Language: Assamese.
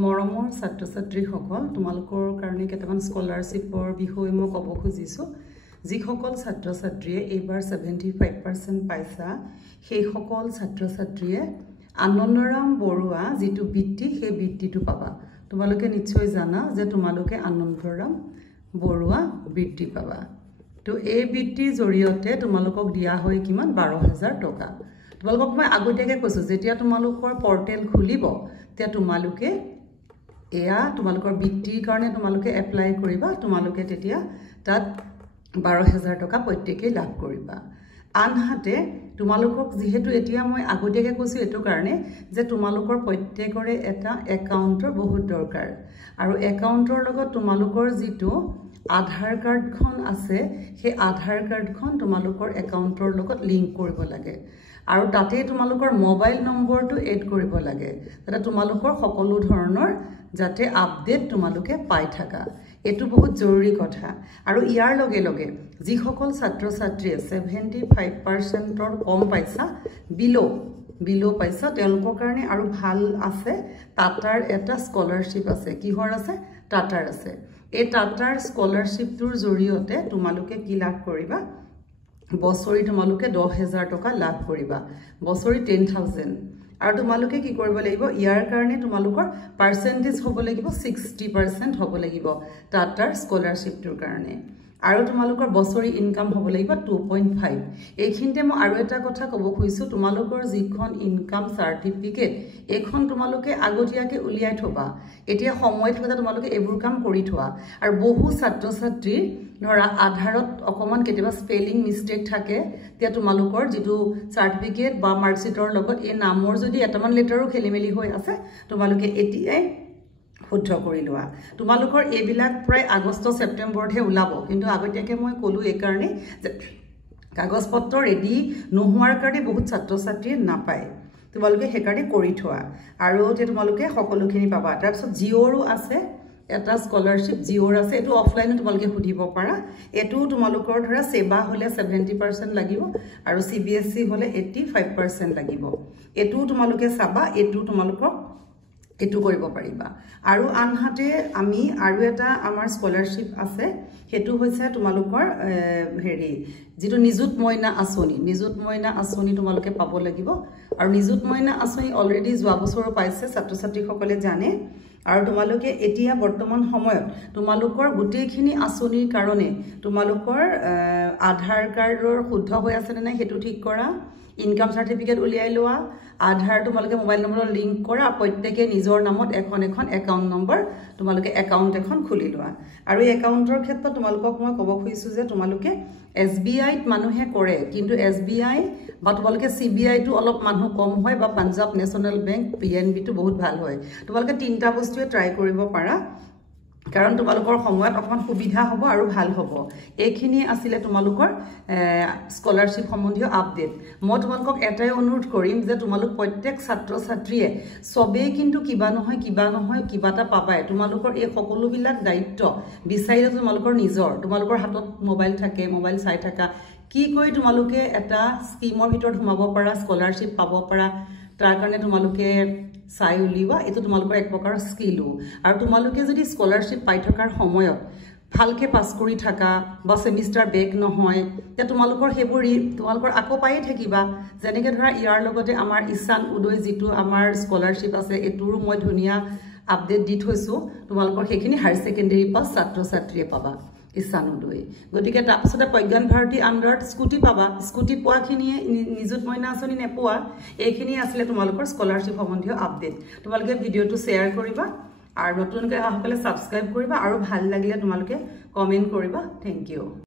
মৰমৰ ছাত্ৰ ছাত্ৰীসকল তোমালোকৰ কাৰণে কেইটামান স্কলাৰশ্বিপৰ বিষয়ে মই ক'ব খুজিছোঁ যিসকল ছাত্ৰ ছাত্ৰীয়ে এইবাৰ 75% পাইছা সেই সকল ছাত্ৰ ছাত্ৰীয়ে আনন্দৰাম বৰুৱা যিটো বৃত্তি সেই বৃত্তিটো পাবা তোমালোকে নিশ্চয় জানা যে তোমালোকে আনন্দৰাম বৰুৱা বৃত্তি পাবা তো এই বৃত্তিৰ জৰিয়তে তোমালোকক দিয়া হয় কিমান 12000 টকা তোমালোকক মই আগতীয়াকৈ কৈছো যেতিয়া তোমালোকৰ পৰ্টেল খুলিব তেতিয়া তোমালোকে এয়া তোমালোকৰ বৃত্তিৰ কাৰণে তোমালোকে এপ্লাই কৰিবা তোমালোকে তেতিয়া তাত 12000 টকা প্ৰত্যেকই লাভ কৰিবা আনহাতে তোমালোকক যেহেতু এতিয়া মই আগতীয়াকৈ কৈছো এটো কাৰণে যে তোমালোকৰ প্ৰত্যেকৰে এটা একাউণ্টৰ বহুত দৰকাৰ আৰু একাউণ্টৰ লগত তোমালোকৰ যিটো আধাৰ কাৰ্ডখন আছে সেই আধাৰ কাৰ্ডখন তোমালোকৰ একাউণ্টৰ লগত লিংক কৰিব লাগে আৰু তাতে তোমালোকৰ মোবাইল নম্বৰটো এড কৰিব লাগে যাতে তোমালোকৰ সকলো ধৰণৰ যাতে আপডেট তোমালোকে পাই থাকা এটো বহুত জৰুৰী কথা আৰু ইয়াৰ লগে লগে যিসকল ছাত্ৰ ছাত্ৰীয়ে 75% ৰ কম পাইছা বিলো পাইছা তেওঁলোকৰ কাৰণে আৰু ভাল আছে টাটাৰ এটা স্কলাৰশ্বিপ আছে কিহৰ আছে টাটাৰ আছে এই টাটাৰ স্কলাৰশ্বিপটোৰ জৰিয়তে তোমালোকে কি লাভ কৰিবা বছৰি তোমালোকে 10000 টকা লাভ কৰিবা বছৰি 10000 আৰু তোমালোকে কি কৰিব লাগিব ইয়াৰ কাৰণে তোমালোকৰ পাৰ্সেন্টেজ হ'ব লাগিব 60% হ'ব লাগিব টাটাৰ স্কলাৰশ্বিপটোৰ কাৰণে আৰু তোমালোকৰ বছৰি ইনকাম হ'ব লাগিব 2.5 এইখিনতে মই আৰু এটা কথা ক'ব খুজিছো তোমালোকৰ যিখন ইনকাম সাৰ্টিফিকেট এখন তোমালোকে আগতীয়াকৈ উলিয়াই থবা এতিয়া সময় থকা তোমালোকে এবোৰ কাম কৰি থোৱা আৰু বহু ছাত্ৰ ছাত্ৰী ধৰা আধাৰত অকমান কেতিয়াবা স্পেলিং মিস্টেক থাকে তে তোমালোকৰ যেটো সাৰ্টিফিকেট বা মাৰ্কশিটৰ লগত এই নামৰ যদি এটামান লেটাৰো খেলিমেলি হৈ আছে তোমালোকে এতিয়াই শুদ্ধ কৰি লোৱা তোমালোকৰ এইবিলাক প্ৰায় আগষ্ট ছেপ্টেম্বৰতহে ওলাব কিন্তু আগতীয়াকৈ মই ক'লো এই কাৰণে যে কাগজ পত্ৰ ৰেডি নোহোৱাৰ কাৰণে বহুত ছাত্ৰ ছাত্ৰীয়ে নাপায় তোমালোকে হেকাৰে কৰি থোৱা আৰু যে তোমালোকে সকলোখিনি পাবা তাৰপিছত জিঅ'ৰো আছে এটা স্কলাৰশ্বিপ জিঅ'ৰ আছে এটো অফলাইনে তোমালোকে খুদিব পাৰা এটো তোমালোকৰ ধৰা সেবা হলে 70% লাগিব আৰু সিবিএসই হলে 85% লাগিব এটো তোমালোকে চাবা এটো তোমালোকক এটো কৰিব পাৰিবা আৰু আনহাতে আমি আৰু এটা আমাৰ স্কলাৰশ্বিপ আছে হেতু হৈছে তোমালোকৰ হেৰি যেটো নিযুত মইনা আঁচনি তোমালোকে পাব লাগিব আৰু নিযুত মইনা আঁচনি অলৰেডি যোৱা বছৰ পাইছে ছাত্ৰ ছাত্ৰীসকলে জানে আৰু তোমালোকে এতিয়া বৰ্তমান সময়ত তোমালোকৰ গুটেইখিনি আঁচনিৰ কাৰণে তোমালোকৰ আধাৰ কাৰ্ডৰ শুদ্ধ হৈ আছে নে নাই হেতু ঠিক কৰা ইনকাম সাৰ্টিফিকেট উলিয়াই লোৱা আধাৰ তোমালোকে মোবাইল নম্বৰ লিংক কৰা প্ৰত্যেককে নিজৰ নামত এখন একাউণ্ট নম্বৰ তোমালোকে একাউণ্ট এখন খুলি লোৱা আৰু এই একাউণ্টৰ ক্ষেত্ৰত তোমালোকক মই ক'ব খুজিছো যে তোমালোকে SBI ত মানুহে কৰে কিন্তু SBI বা তোমালোকে CBI টো অলপ মানুহ কম হয় বা পাঞ্জাব নেশনেল বেংক PNB টো বহুত ভাল হয় তোমালোকে তিনটা বস্তুৱে ট্ৰাই কৰিব পাৰা কাৰণ তোমালোকৰ সময়ত অকমান সুবিধা হ'ব আৰু ভাল হ'ব এইখিনি আছিল তোমালোকৰ স্কলাৰশ্বিপ সম্বন্ধীয় আপডেট মই তোমালোকক এটাই অনুৰোধ কৰিম যে তোমালোক প্ৰত্যেক ছাত্ৰ ছাত্ৰীয়ে সবেই কিন্তু কিবা নহয় কিবাটা পাবাই তোমালোকৰ এই সকলোবিলাক দায়িত্ব বিচাৰিলে তোমালোকৰ নিজৰ তোমালোকৰ হাতত মোবাইল থাকে মোবাইল চাই থাকা কি কৈ তোমালোকে এটা স্কিমৰ ভিতৰত সোমাব পাৰা স্কলাৰশ্বিপ পাব পাৰা তাৰ কাৰণে তোমালোকে চাই উলিবা এটো তোমালোকৰ এক প্ৰকাৰ স্কিলও আৰু তোমালোকে যদি স্কলাৰশ্বিপ পাই থকাৰ সময়ত ভালকে পাস কৰি থাকা বা সেমিষ্টাৰ বেক নহয় তে তোমালোকৰ হেবুৰি তোমালোকৰ আকো পায়ে থাকিবা যেনেকে ধৰা ইয়াৰ লগতে আমাৰ ইছান উদয় যিটো আমাৰ স্কলাৰশ্বিপ আছে এটোৰ মই ধুনিয়া আপডেট দি থৈছো তোমালোকৰ হেখিনি হাই সেকেন্ডাৰী পাস ছাত্ৰ ছাত্ৰীয়ে পাবা ইছানুদয় গতিকে তাৰপিছতে প্ৰজ্ঞান ভাৰতী আন্ডাৰত স্কুটি পাবা স্কুটি পোৱাখিনিয়ে নিযুত মইনা আঁচনি নেপোৱা এইখিনি আছিল তোমালোকৰ স্কলাৰশ্বিপ সম্বন্ধীয় আপডেট তোমালোকে ভিডিঅটো শেয়াৰ কৰিবা আৰু নতুনকৈ আহকলে সাবস্ক্ৰাইব কৰিবা আৰু ভাল লাগিলে তোমালোকে কমেন্ট কৰিবা থ্যাংক ইউ